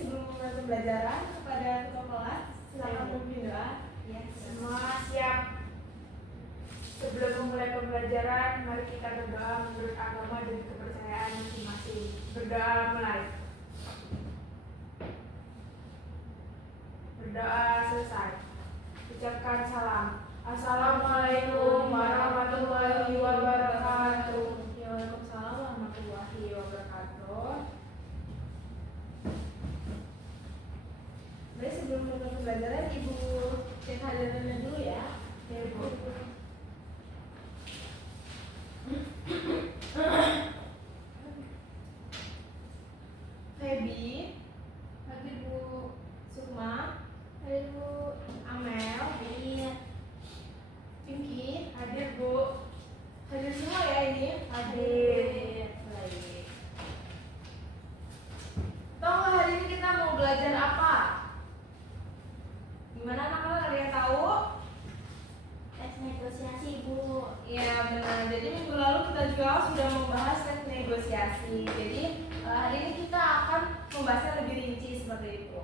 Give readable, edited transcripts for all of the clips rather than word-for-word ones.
sebelum memulai pembelajaran kepada ketua kelas, silakan memimpin doa. Ya, semua siap. Sebelum memulai pembelajaran, mari kita berdoa menurut agama dan kepercayaan masing-masing. Berdoa mulai. Berdoa selesai. Ucapkan salam. Assalamualaikum warahmatullahi wabarakatuh. Waalaikumsalam warahmatullahi wabarakatuh. Baik, sebelum memulai pembelajaran, Ibu cek hadirannya dulu ya. Ya, Bu. Feby, hadir Bu Sukma, hadir Bu Amel, Pinky, Hadir, Bu. hadir semua ya ini. Hadir. Baik. Tahu nggak hari ini kita mau belajar apa? Gimana anak-anak, ada yang tahu? Tes negosiasi, Bu. Iya benar. Jadi minggu lalu kita juga sudah membahas tes negosiasi. Jadi hari ini kita akan membahasnya lebih rinci seperti itu.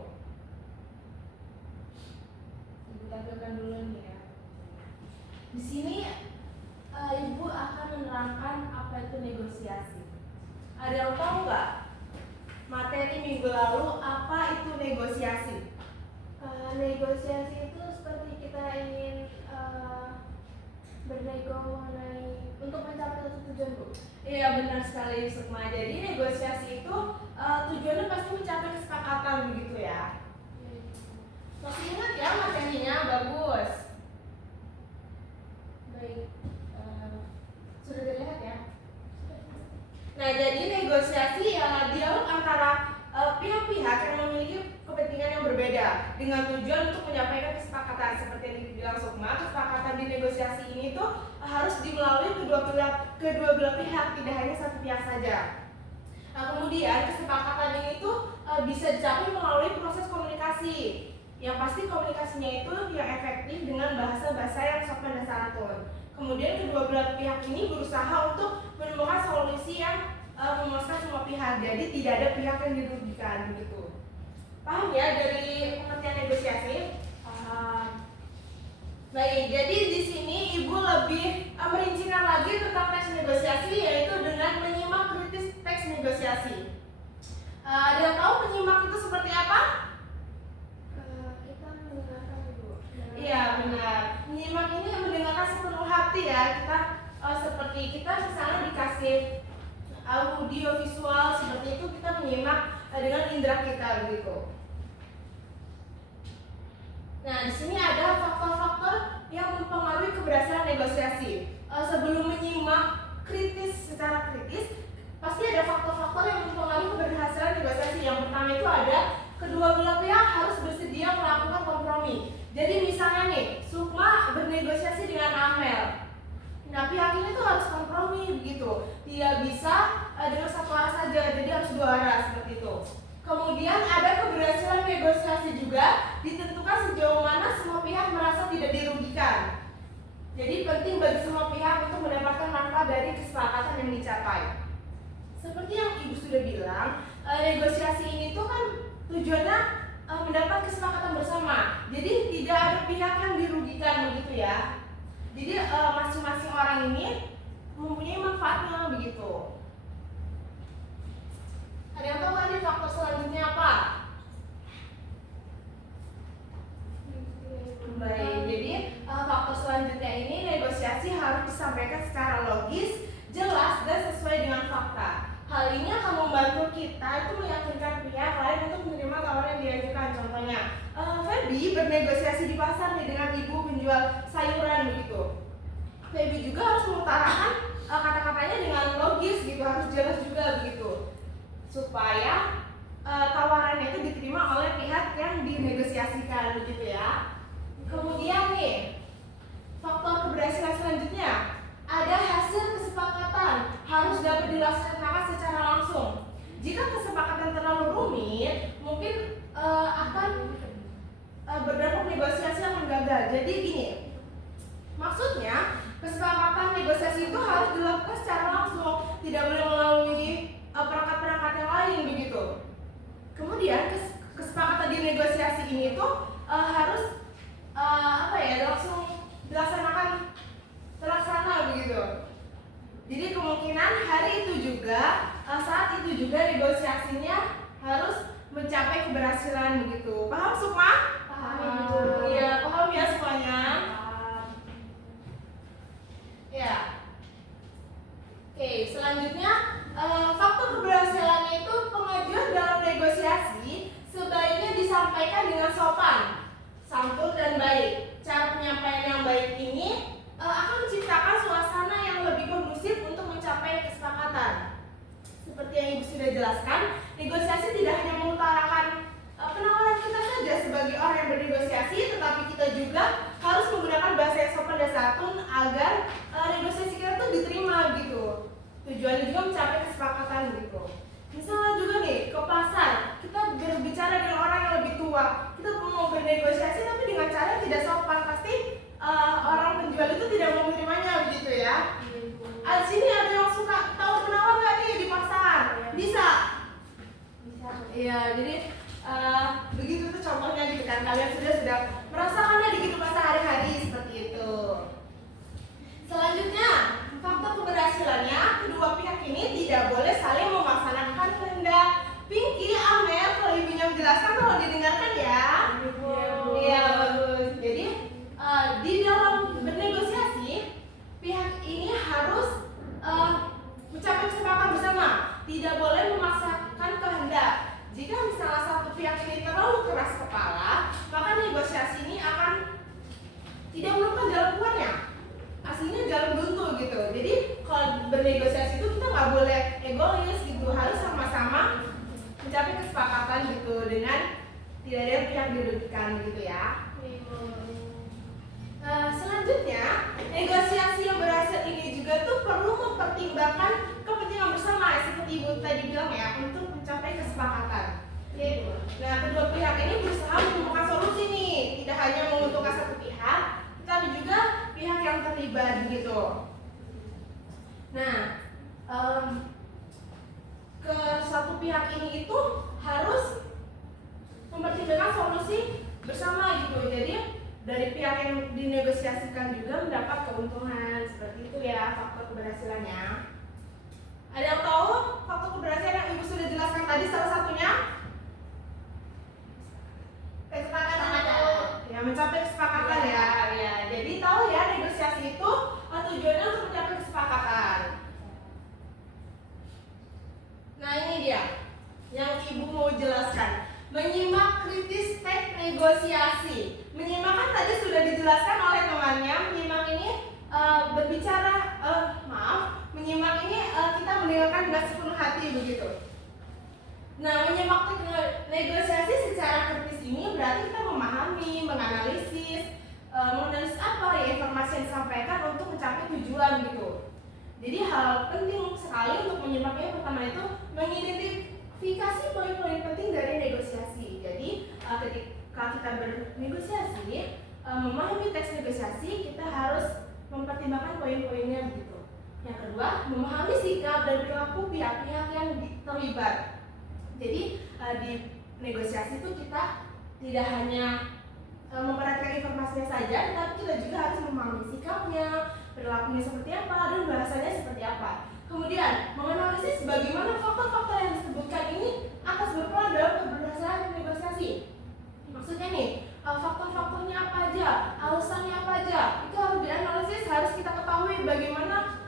Ibu tampilkan dulu nih ya. Di sini Ibu akan menerangkan apa itu negosiasi. Ada yang tahu nggak materi minggu lalu apa itu negosiasi? Negosiasi itu seperti kita ingin bernego mengenai untuk mencapai satu tujuan, Bu. Iya benar sekali Sukma. Jadi negosiasi itu tujuannya pasti mencapai kesepakatan begitu ya. Masih ingat ya materinya? Bagus. Baik. Sudah dilihat ya? Nah, jadi negosiasi ya dialog antara pihak-pihak yang memiliki kepentingan yang berbeda dengan tujuan untuk menyampaikan kesepakatan. Seperti yang dibilang Sukma, kesepakatan di negosiasi ini tuh harus dimelalui kedua belah pihak, tidak hanya satu pihak saja. Nah, kemudian kesepakatan ini tuh bisa dicapai melalui proses komunikasi. Yang pasti komunikasinya itu yang efektif dengan bahasa-bahasa yang sopan dan santun. Kemudian kedua belah pihak ini berusaha untuk menemukan solusi yang memuaskan semua pihak. Jadi tidak ada pihak yang dirugikan begitu. Paham ya dari pengertian negosiasi? Paham. Baik, jadi di sini Ibu lebih merincikan lagi tentang teks negosiasi, yaitu dengan menyimak kritis teks negosiasi. Ada yang tahu menyimak itu seperti apa? Kita mendengarkan, Bu. Iya benar. Menyimak ini mendengarkan sepenuh hati ya. Kita seperti kita misalnya dikasih audio visual seperti itu, kita menyimak dengan indera kita begitu. Nah, di sini ada faktor-faktor yang mempengaruhi keberhasilan negosiasi. Sebelum menyimak secara kritis, pasti ada faktor-faktor yang mempengaruhi keberhasilan negosiasi. Yang pertama itu ada kedua belah pihak harus bersedia melakukan kompromi. Jadi misalnya nih, Sukma bernegosiasi dengan Amel. Nah, pihak ini tuh harus kompromi begitu. Tidak bisa dengan satu arah saja, jadi harus dua arah seperti itu. Kemudian ada keberhasilan negosiasi juga ditentukan sejauh mana semua pihak merasa tidak dirugikan. Jadi penting bagi semua pihak untuk mendapatkan manfaat dari kesepakatan yang dicapai. Seperti yang Ibu sudah bilang, negosiasi ini tuh kan tujuannya mendapat kesepakatan bersama. Jadi tidak ada pihak yang dirugikan begitu ya. Jadi masing-masing orang ini mempunyai manfaatnya begitu. Ada yang tahu kan nih faktor selanjutnya apa? Baik, jadi faktor selanjutnya ini negosiasi harus disampaikan secara logis, jelas, dan sesuai dengan fakta. Hal ini akan membantu kita itu meyakinkan pihak lain untuk menerima tawaran yang diajukan. Contohnya, Feby bernegosiasi di pasar nih dengan ibu penjual sayuran begitu. Feby juga harus mengutarakan kata-katanya dengan logis gitu, harus jelas juga begitu, supaya tawarannya itu diterima oleh pihak yang dinegosiasikan begitu ya. Kemudian nih, faktor keberhasilan selanjutnya ada hasil kesepakatan harus dapat dilaksanakan secara langsung. Jika kesepakatan terlalu rumit, mungkin akan berdampak negosiasi akan gagal. Jadi gini, maksudnya kesepakatan negosiasi itu harus dilakukan secara langsung, tidak boleh melalui perangkat-perangkat yang lain begitu. Kemudian negosiasi ini tuh harus langsung terlaksana begitu. Jadi kemungkinan hari itu juga saat itu juga negosiasinya harus mencapai keberhasilan begitu. Paham Sukma? Paham. Iya, paham ya semuanya? Ya. Oke, selanjutnya faktor keberhasilannya itu pengajuan dalam negosiasi sebaiknya disampaikan dengan sopan, santun dan baik. Cara penyampaian yang baik ini akan menciptakan suasana yang lebih kondusif untuk mencapai kesepakatan. Seperti yang Ibu sudah jelaskan, negosiasi tidak hanya mengutarakan penawaran kita saja sebagai orang yang bernegosiasi, tetapi kita juga harus menggunakan bahasa yang sopan dan santun agar negosiasi kita tuh diterima gitu. Tujuannya juga mencapai kesepakatan gitu. Misalnya juga nih ke pasar, kita berbicara dengan orang yang lebih tua, kita mau bernegosiasi tapi dengan cara yang tidak sopan, pasti orang penjual itu tidak mau menerimanya begitu ya. Di sini ada yang suka tahu penawar nggak nih di pasar? Bisa? Bisa. Iya, jadi begitu tuh contohnya gitu kan. Kalian sudah merasakannya di kehidupan sehari-hari seperti itu. Selanjutnya, faktor keberhasilannya kedua pihak ini tidak boleh saling memaksakan kehendak. Pinky, Amel, kalau ibunya menjelaskan kalau didengarkan ya. Iya, bagus. Jadi di dalam bernegosiasi, pihak ini harus mencapai kesepakatan bersama. Tidak boleh memaksakan kehendak. Jika misalnya satu pihak ini terlalu keras kepala, maka negosiasi ini akan tidak menemukan jalan keluarnya. Aslinya jalan buntu gitu. Jadi kalau bernegosiasi itu kita nggak boleh egois gitu, harus sama-sama mencapai kesepakatan gitu dengan tidak ada pihak dirugikan gitu ya. Selanjutnya, negosiasi yang berhasil ini juga tuh perlu mempertimbangkan kepentingan bersama seperti Ibu tadi bilang ya, untuk mencapai kesepakatan. Nah, kedua pihak ini berusaha menemukan solusi nih, tidak hanya menguntungkan satu pihak, tetapi juga pihak yang terlibat gitu. Nah, ke satu pihak ini itu harus mempertimbangkan solusi bersama gitu. Jadi dari pihak yang dinegosiasikan juga mendapat keuntungan seperti itu ya faktor keberhasilannya. Ada yang tahu faktor keberhasilan yang Ibu sudah jelaskan tadi salah satunya? Kesepakatan. Ya, mencapai kesepakatan ya. Jadi tahu ya negosiasi itu tujuannya untuk mencapai kesepakatan. Nah, ini dia yang Ibu mau jelaskan. Menyimak kritis teks negosiasi. Menyimak kan tadi sudah dijelaskan oleh temannya. Menyimak ini menyimak ini kita mendengarkan dengan sepenuh hati begitu. Nah, menyimak negosiasi secara kritis ini berarti kita memahami, menganalisis apa ya informasi yang disampaikan untuk mencapai tujuan gitu. Jadi hal penting sekali untuk menyimaknya pertama itu mengidentifikasi poin-poin penting dari negosiasi. Jadi ketika kita bernegosiasi, memahami teks negosiasi, kita harus mempertimbangkan poin-poinnya begitu. Yang kedua, memahami sikap dan perilaku pihak-pihak yang terlibat. Jadi di negosiasi itu kita tidak hanya memperhatikan informasinya saja, tetapi kita juga harus memahami sikapnya, perilakunya seperti apa, dan bahasanya seperti apa. Kemudian menganalisis bagaimana faktor-faktor yang disebutkan ini akan berperan dalam keberhasilan negosiasi. Maksudnya nih, faktor-faktornya apa aja, alasannya apa aja, itu harus dianalisis, harus kita ketahui bagaimana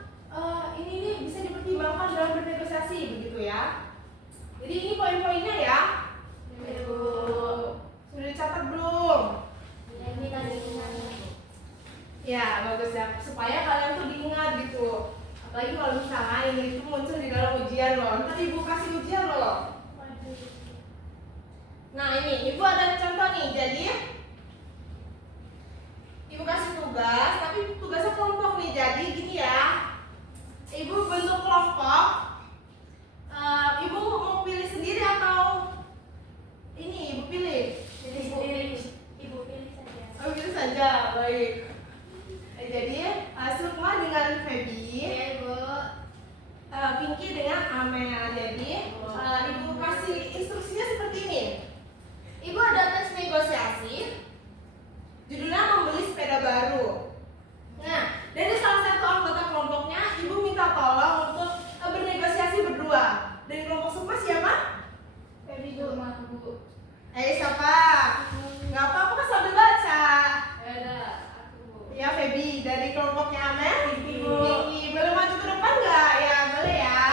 ini bisa dipertimbangkan dalam bernegosiasi begitu ya. Jadi ini poin-poinnya ya. Sudah dicatat belum? Ya, bagus ya, supaya kalian tuh diingat gitu. Apalagi kalau misalnya ini itu muncul di dalam ujian loh. Ntar Ibu kasih ujian loh. Nah, ini Ibu ada contoh nih. Jadi Ibu kasih tugas, tapi tugasnya kelompok nih. Jadi gini ya, Ibu bentuk kelompok. Ibu mau pilih sendiri atau ini Ibu pilih? Ibu pilih saja. Oh, pilih saja, baik. Jadi Sukma dengan Feby, Ibu. Pinky dengan Amel. Jadi Ibu kasih instruksinya seperti ini. Ibu ada Ayo siapa? Nggak apa-apa kan sambil baca. Ada aku. Ya Feby dari kelompoknya Amel. Ibu. Boleh maju ke depan nggak? Ya boleh ya.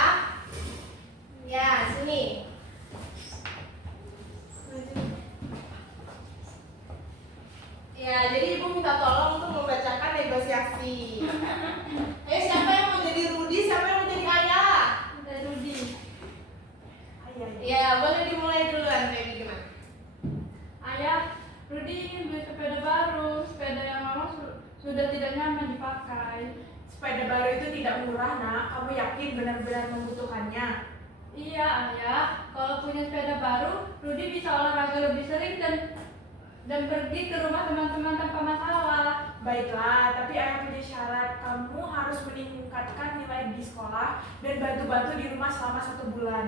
Ya sini. Ya jadi ibu minta tolong untuk membacakan negosiasi. Ayo siapa yang mau jadi Rudi? Siapa yang mau jadi ayah? Dari Rudi. Ayah. Ya boleh dimulai duluan Feby gimana? Ayah, Rudi ingin beli sepeda baru. Sepeda yang lama sudah tidak nyaman dipakai. Sepeda baru itu tidak murah, Nak. Kamu yakin benar-benar membutuhkannya? Iya, Ayah. Kalau punya sepeda baru, Rudi bisa olahraga lebih sering dan pergi ke rumah teman-teman tanpa masalah. Baiklah, tapi ayah punya syarat. Kamu harus meningkatkan nilai di sekolah dan bantu-bantu di rumah selama 1 bulan.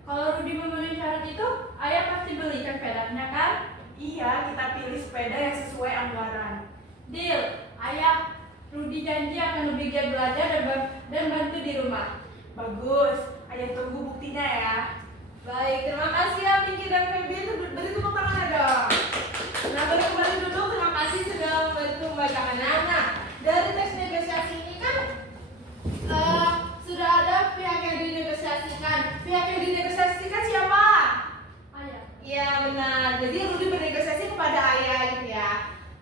Kalau Rudi memenuhi syarat itu, Ayah pasti belikan sepedanya kan? Iya, kita pilih sepeda yang sesuai anggaran. Deal, Ayah. Rudi janji akan lebih giat belajar dan bantu di rumah. Bagus, ayah tunggu buktinya ya. Baik, terima kasih ya Pinky dan Feby. Itu beri tepuk tangannya dong. Nah, boleh kembali duduk. Terima kasih sudah membantu membacakan. Nah, dari tes negosiasi ini kan sudah ada pihak yang dinegosiasikan. Pihak yang dinegosiasikan siapa? Ayah. Iya benar. Jadi Rudi bernegosiasi kepada ayah gitu ya.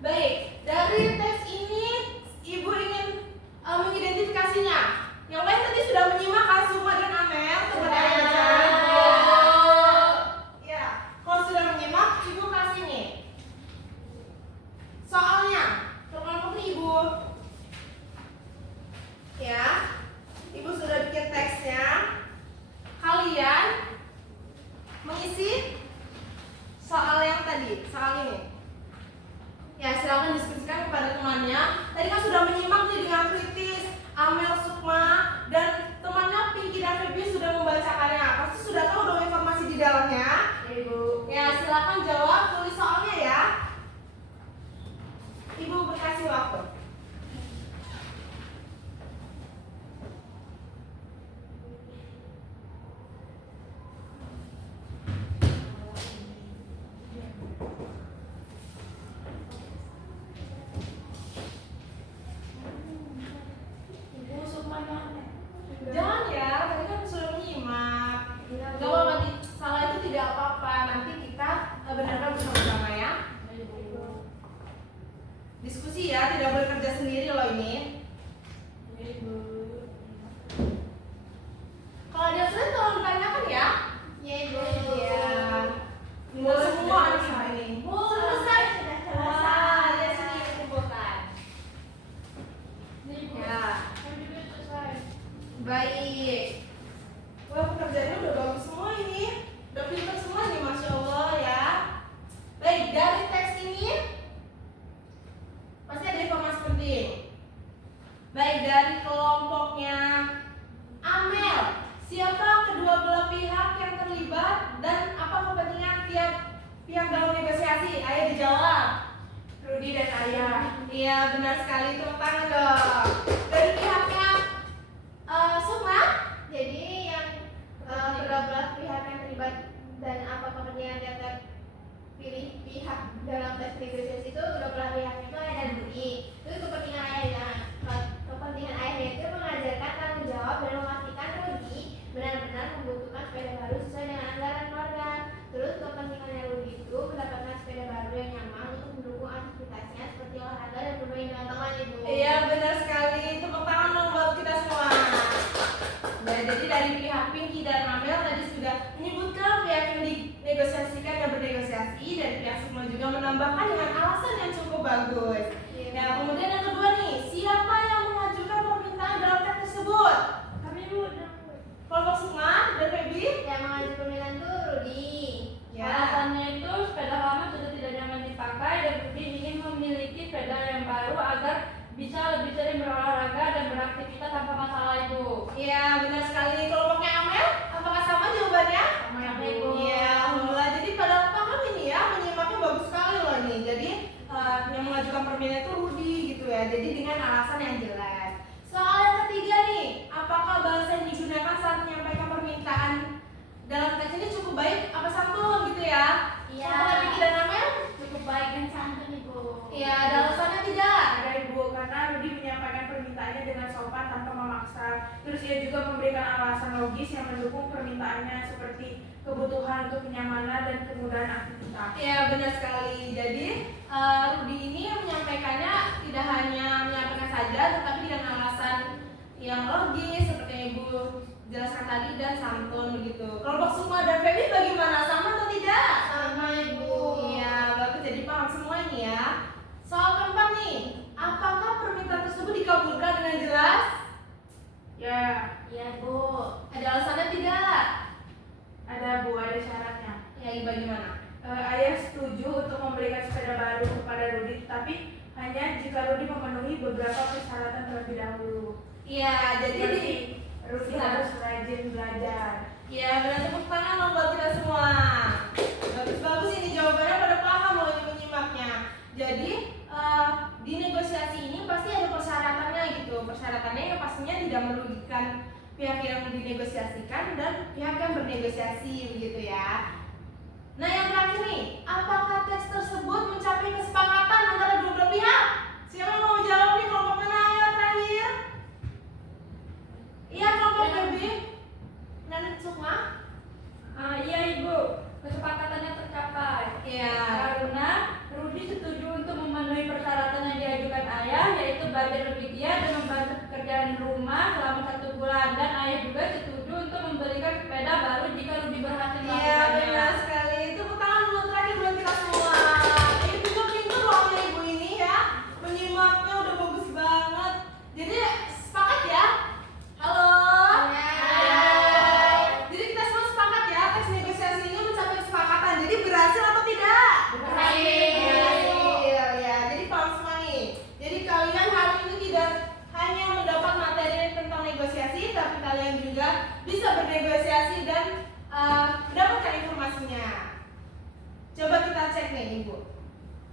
Baik, dari tes ini ibu ingin mengidentifikasinya. Yang lain tadi sudah menyimak kan Sukma dan Amel kepada ayah. Ya, kalau sudah menyimak, ibu kasih nih soalnya ke kelompok nih ibu. Ya, ibu sudah bikin teksnya. Kalian mengisi soal yang tadi, soal ini. Ya, silakan diskusikan kepada temannya. Tadi kan sudah menyimak nih dengan kritis. Amel, Sukma, dan temannya Pinky dan Feby sudah membacakannya. Pasti sudah tahu dong informasi di dalamnya. Ibu. Ya, silakan jawab, tulis soalnya ya. Ibu berkasih waktu. Ibu Sukmanya. Jangan ya, tadi kan sudah menyimak. Gak apa-apa, salah itu tidak apa-apa. Nanti kita benar-benar bersama-sama ya. Diskusi ya, tidak boleh kerja sendiri loh ini. Kalau ada sulit tolong ditanyakan ya. Iya ibu. Iya. Mulai semua anak ini. Selesai. Wah, ya sini kumpulkan. Ya. Baik. Wah, pekerjaannya udah bagus semua ini. Udah pintar semua nih, Masya Allah ya. Baik, dari teks ini pasti ada informasi penting. Baik, dari kelompoknya Amel, siapa kedua belah pihak yang terlibat dan apa kepentingan tiap pihak dalam negosiasi? Ayo dijawab. Rudi dan ayah. Iya, benar sekali, tepuk tangan dong. Dari pihaknya Sukma, Jadi yang kedua belah pihak yang terlibat dan apa kepentingan yang terpilih pihak dalam tes negosiasi itu kedua belah pihak itu ayah dan Rudi. Itu kepentingan ayahnya. Kepentingan ayahnya itu mengajarkan tanggung jawab dan memastikan Rudi benar-benar membutuhkan sepeda baru sesuai dengan anggaran keluarga. Terus kepentingannya Rudi itu mendapatkan sepeda baru yang nyaman untuk mendukung aktivitasnya seperti olahraga dan bermain dengan teman ibu. iya benar sekali, tepuk tangan dong buat kita semua. Nah, jadi dari pihak Pinky dan Amel tadi sudah menyebutkan pihak yang dinegosiasikan dan bernegosiasi, dan pihak Sukma juga menambahkan dengan alasan yang cukup bagus. Ya, kemudian yang kedua nih, siapa yang mengajukan permintaan dalam teks tersebut? Kami ibu. Kelompok Sukma dan Feby? Yang mengajukan permintaan itu Rudi. Alasannya itu sepeda lama sudah tidak nyaman dipakai dan Rudi ingin memiliki sepeda yang baru agar bisa lebih sering berolahraga dan beraktivitas tanpa masalah ibu. Iya, benar sekali. Kelompoknya Amel, apakah sama jawabannya? Sama Sama, ibu. Ibu. Iya, alhamdulillah. Jadi pada paham ini ya, menyimaknya bagus sekali loh ini. Jadi yang mengajukan permintaan itu Rudi gitu ya. Jadi dengan alasan yang jelas. Soal yang ketiga nih, apakah bahasa yang digunakan saat menyampaikan permintaan dalam teks ini cukup baik apa santun gitu ya? Terus ia juga memberikan alasan logis yang mendukung permintaannya seperti kebutuhan untuk kenyamanan dan kemudahan aktivitas. Ya benar sekali. Jadi Rudy ini menyampaikannya tidak hanya menyampaikan saja, tetapi dengan alasan yang logis seperti yang Ibu jelaskan tadi dan santun begitu. Kelompok Sukma dan Feby bagaimana? Sama atau tidak? Sama Ibu. Iya, bagus, jadi paham semua ini ya. Soal keempat nih, apakah permintaan tersebut dikabulkan dengan jelas? Ya, Iya Bu. Ada alasannya tidak? ada Bu, ada syaratnya. Ya, bagaimana? Ayah setuju untuk memberikan sepeda baru kepada Rudy, tapi hanya jika Rudy memenuhi beberapa persyaratan terlebih dahulu. Iya, jadi Seperti Rudy harus rajin belajar. ya benar, tepuk tangan loh buat kita semua. Bagus-bagus ini jawabannya, pada paham loh yang menyimaknya. Jadi di negosiasi ini pasti ada persyaratannya gitu. Persyaratannya yang pastinya tidak merugikan pihak yang dinegosiasikan dan pihak yang bernegosiasi begitu ya. Nah yang terakhir nih, apakah teks tersebut mencapai kesepakatan antara dua belah pihak? Siapa yang mau jawab nih, kelompok mana yang terakhir? Iya, kelompok Feby dan Sukma. Iya Ibu, kesepakatannya tercapai. Iya. Karena Rudy setuju untuk memenuhi persyaratan yang diajukan ayah, yaitu belajar lebih giat dan membantu pekerjaan rumah selama 1 bulan. Dan ayah juga setuju untuk memberikan sepeda baru jika Rudy berhasil Iya melakukannya. benar sekali. Tepuk tangan dulu terakhir buat kita semua. Ibu juga pintar loh ya ibu ini ya. Menyimaknya udah bagus banget. Jadi sepakat ya? Halo. Hai. Jadi kita semua sepakat ya, teks negosiasi ini mencapai kesepakatan. Jadi berhasil atau tidak? Berhasil. Ya, jadi paham semua nih. Jadi kalian hari ini tidak hanya mendapat materi tentang negosiasi, tapi kalian juga bisa bernegosiasi dan mendapatkan informasinya. Coba kita cek nih Ibu.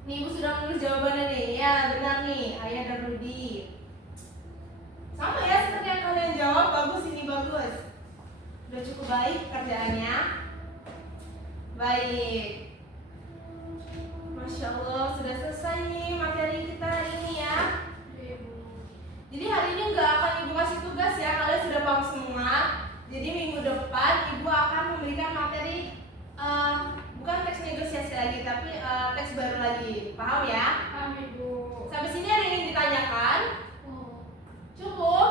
Nih Ibu sudah menulis jawabannya nih. Ya benar nih, Ayah dan Rudy. Sama ya seperti yang kalian jawab, bagus ini bagus. Udah cukup baik kerjaannya. Baik. Masya Allah sudah selesai nih materi kita hari ini ya. Jadi hari ini nggak akan Ibu kasih tugas ya, kalian sudah paham semua. Jadi minggu depan Ibu akan memberikan materi bukan teks negosiasi lagi, tapi teks baru lagi. Paham ya? Paham Ibu. Sampai sini ada yang ingin ditanyakan? Cukup?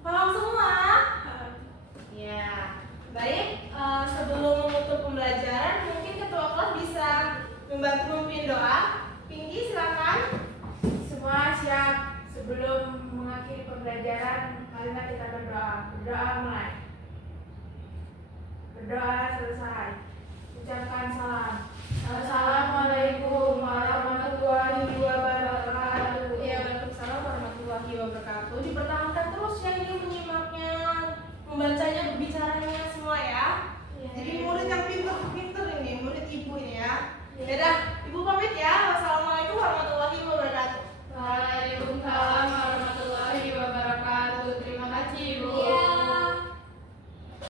Paham semua? Ya. Baik, sebelum menutup pembelajaran, mungkin ketua kelas bisa membantu memimpin doa. Pinky silakan. Semua siap. Sebelum mengakhiri pembelajaran, marilah kita berdoa. Berdoa mulai. Berdoa selesai. Ucapkan salam. Assalamualaikum warahmatullahi wabarakatuh. Ya, waalaikumsalam warahmatullahi wabarakatuh. Dipertahankan terus ya ini menyimaknya, membacanya, berbicaranya semua ya. Jadi murid yang pinter-pinter ini, murid Ibu ini ya. Dadah.